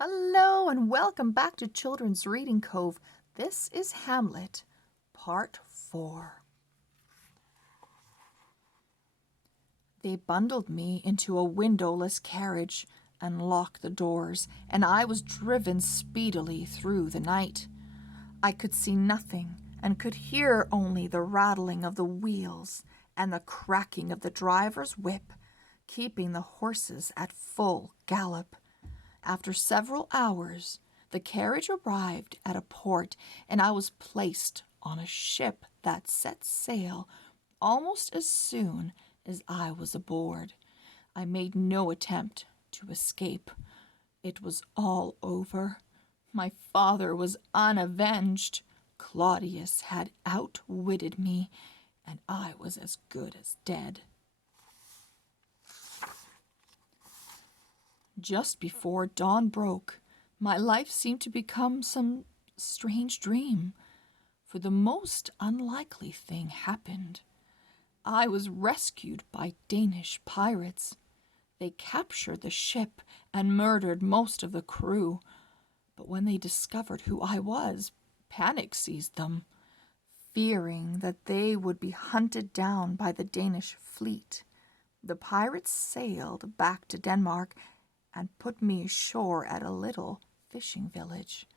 Hello and welcome back to Children's Reading Cove. This is Hamlet, Part 4. They bundled me into a windowless carriage and locked the doors, and I was driven speedily through the night. I could see nothing and could hear only the rattling of the wheels and the cracking of the driver's whip, keeping the horses at full gallop. After several hours, the carriage arrived at a port, and I was placed on a ship that set sail almost as soon as I was aboard. I made no attempt to escape. It was all over. My father was unavenged. Claudius had outwitted me, and I was as good as dead. Just before dawn broke, my life seemed to become some strange dream, for the most unlikely thing happened. I was rescued by Danish pirates. They captured the ship and murdered most of the crew, but when they discovered who I was, panic seized them, fearing that they would be hunted down by the Danish fleet. The pirates sailed back to Denmark and put me ashore at a little fishing village.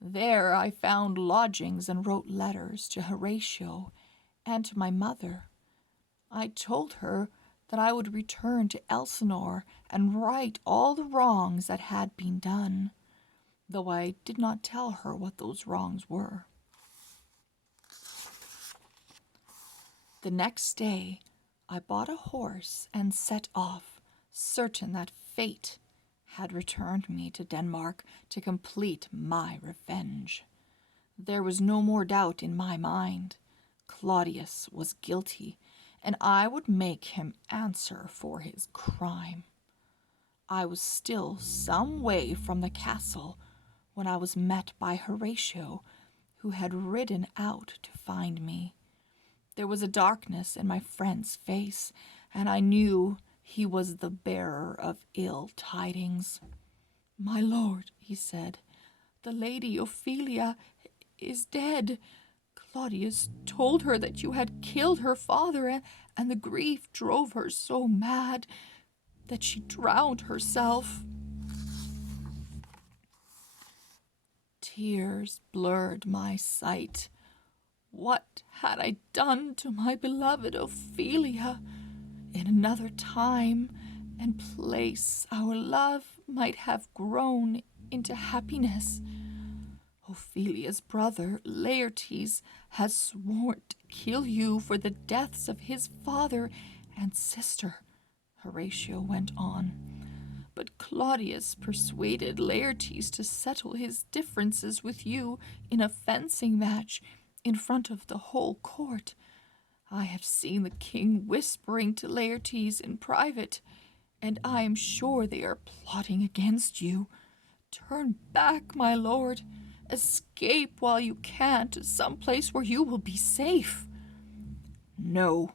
There I found lodgings and wrote letters to Horatio and to my mother. I told her that I would return to Elsinore and right all the wrongs that had been done, though I did not tell her what those wrongs were. The next day I bought a horse and set off, certain that fate had returned me to Denmark to complete my revenge. There was no more doubt in my mind. Claudius was guilty, and I would make him answer for his crime. I was still some way from the castle when I was met by Horatio, who had ridden out to find me. There was a darkness in my friend's face, and I knew he was the bearer of ill tidings. "My lord," he said, "the lady Ophelia is dead. Claudius told her that you had killed her father, and the grief drove her so mad that she drowned herself." Tears blurred my sight. What had I done to my beloved Ophelia? In another time and place, our love might have grown into happiness. Ophelia's brother, Laertes, has sworn to kill you for the deaths of his father and sister, Horatio went on. But Claudius persuaded Laertes to settle his differences with you in a fencing match in front of the whole court. I have seen the king whispering to Laertes in private, and I am sure they are plotting against you. Turn back, my lord. Escape while you can to some place where you will be safe. "No,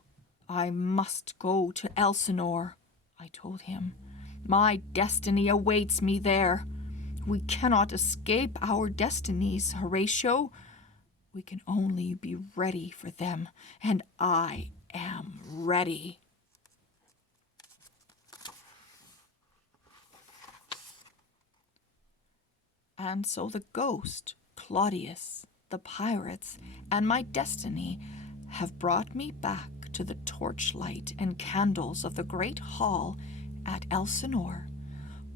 I must go to Elsinore," I told him. "My destiny awaits me there. We cannot escape our destinies, Horatio. We can only be ready for them, and I am ready." And so the ghost, Claudius, the pirates, and my destiny have brought me back to the torchlight and candles of the great hall at Elsinore.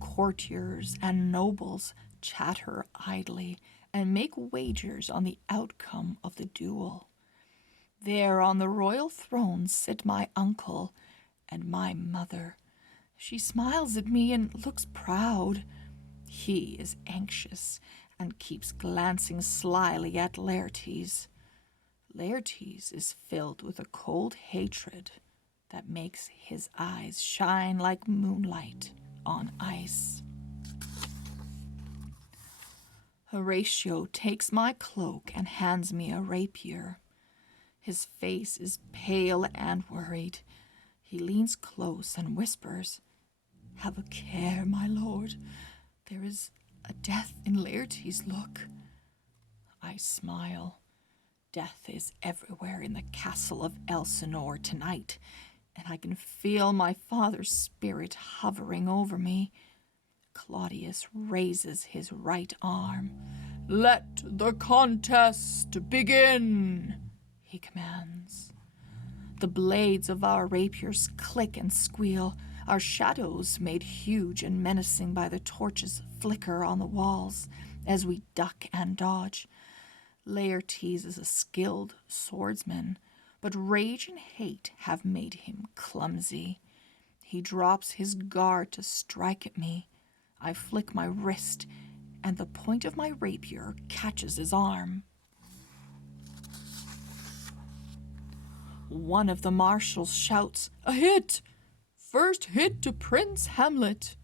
Courtiers and nobles chatter idly and make wagers on the outcome of the duel. There on the royal throne sit my uncle and my mother. She smiles at me and looks proud. He is anxious and keeps glancing slyly at Laertes. Laertes is filled with a cold hatred that makes his eyes shine like moonlight on ice. Horatio takes my cloak and hands me a rapier. His face is pale and worried. He leans close and whispers, "Have a care, my lord. There is a death in Laertes' look. I smile. Death is everywhere in the castle of Elsinore tonight, and I can feel my father's spirit hovering over me. Claudius raises his right arm. "Let the contest begin," he commands. The blades of our rapiers click and squeal. Our shadows, made huge and menacing by the torches, flicker on the walls as we duck and dodge. Laertes is a skilled swordsman, but rage and hate have made him clumsy. He drops his guard to strike at me. I flick my wrist, and the point of my rapier catches his arm. One of the marshals shouts, "A hit! First hit to Prince Hamlet!"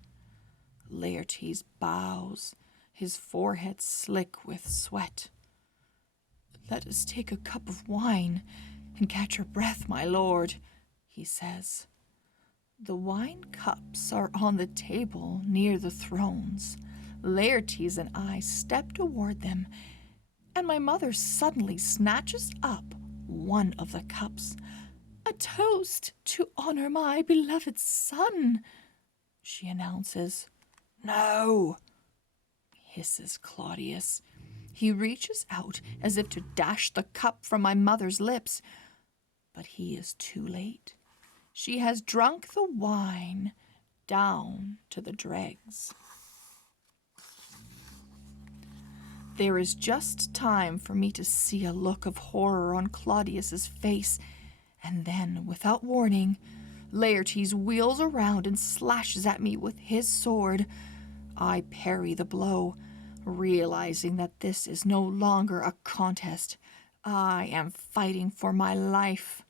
Laertes bows, his forehead slick with sweat. "Let us take a cup of wine and catch your breath, my lord," he says. The wine cups are on the table near the thrones. Laertes and I step toward them, and my mother suddenly snatches up one of the cups. "A toast to honor my beloved son," she announces. "No," hisses Claudius. He reaches out as if to dash the cup from my mother's lips, but he is too late. She has drunk the wine down to the dregs. There is just time for me to see a look of horror on Claudius's face, and then, without warning, Laertes wheels around and slashes at me with his sword. I parry the blow, realizing that this is no longer a contest. I am fighting for my life.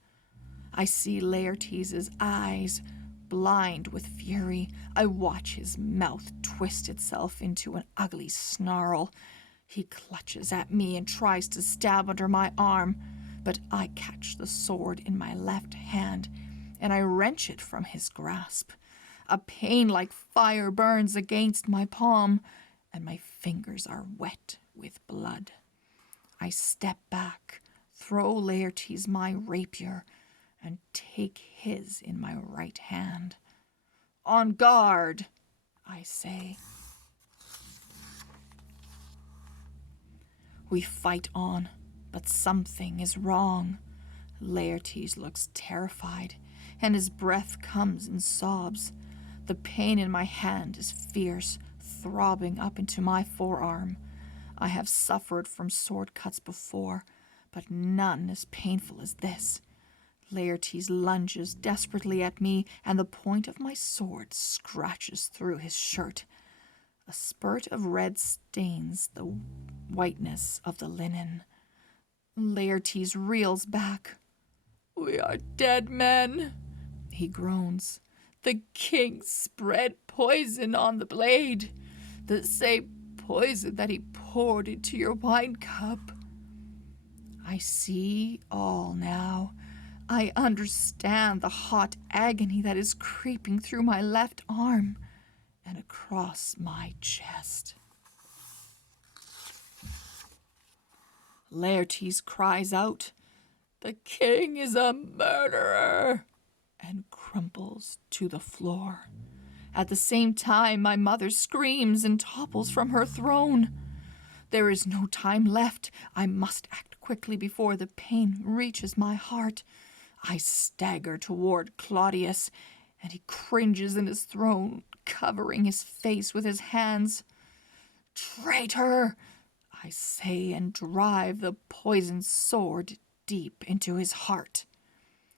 I see Laertes' eyes, blind with fury. I watch his mouth twist itself into an ugly snarl. He clutches at me and tries to stab under my arm, but I catch the sword in my left hand, and I wrench it from his grasp. A pain like fire burns against my palm, and my fingers are wet with blood. I step back, throw Laertes my rapier, and take his in my right hand. "On guard," I say. We fight on, but something is wrong. Laertes looks terrified, and his breath comes in sobs. The pain in my hand is fierce, throbbing up into my forearm. I have suffered from sword cuts before, but none as painful as this. Laertes lunges desperately at me, and the point of my sword scratches through his shirt. A spurt of red stains the whiteness of the linen. Laertes reels back. "We are dead men," he groans. "The king spread poison on the blade, the same poison that he poured into your wine cup." I see all now. I understand the hot agony that is creeping through my left arm and across my chest. Laertes cries out, "The king is a murderer," and crumples to the floor. At the same time, my mother screams and topples from her throne. There is no time left. I must act quickly before the pain reaches my heart. I stagger toward Claudius, and he cringes in his throne, covering his face with his hands. "Traitor!" I say, and drive the poisoned sword deep into his heart.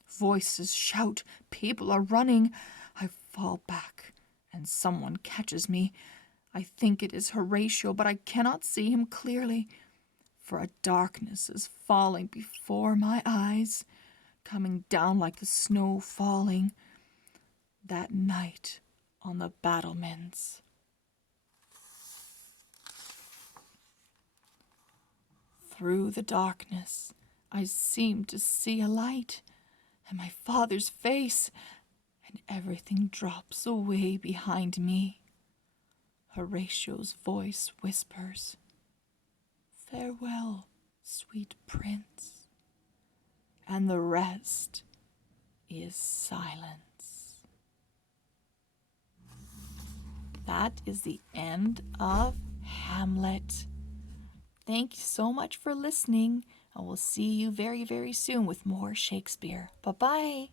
Voices shout, people are running. I fall back, and someone catches me. I think it is Horatio, but I cannot see him clearly, for a darkness is falling before my eyes, coming down like the snow falling that night on the battlements. Through the darkness, I seem to see a light, and my father's face, and everything drops away behind me. Horatio's voice whispers, "Farewell, sweet prince," and the rest is silence. That is the end of Hamlet. Thank you so much for listening. I will see you very, very soon with more Shakespeare. Bye-bye.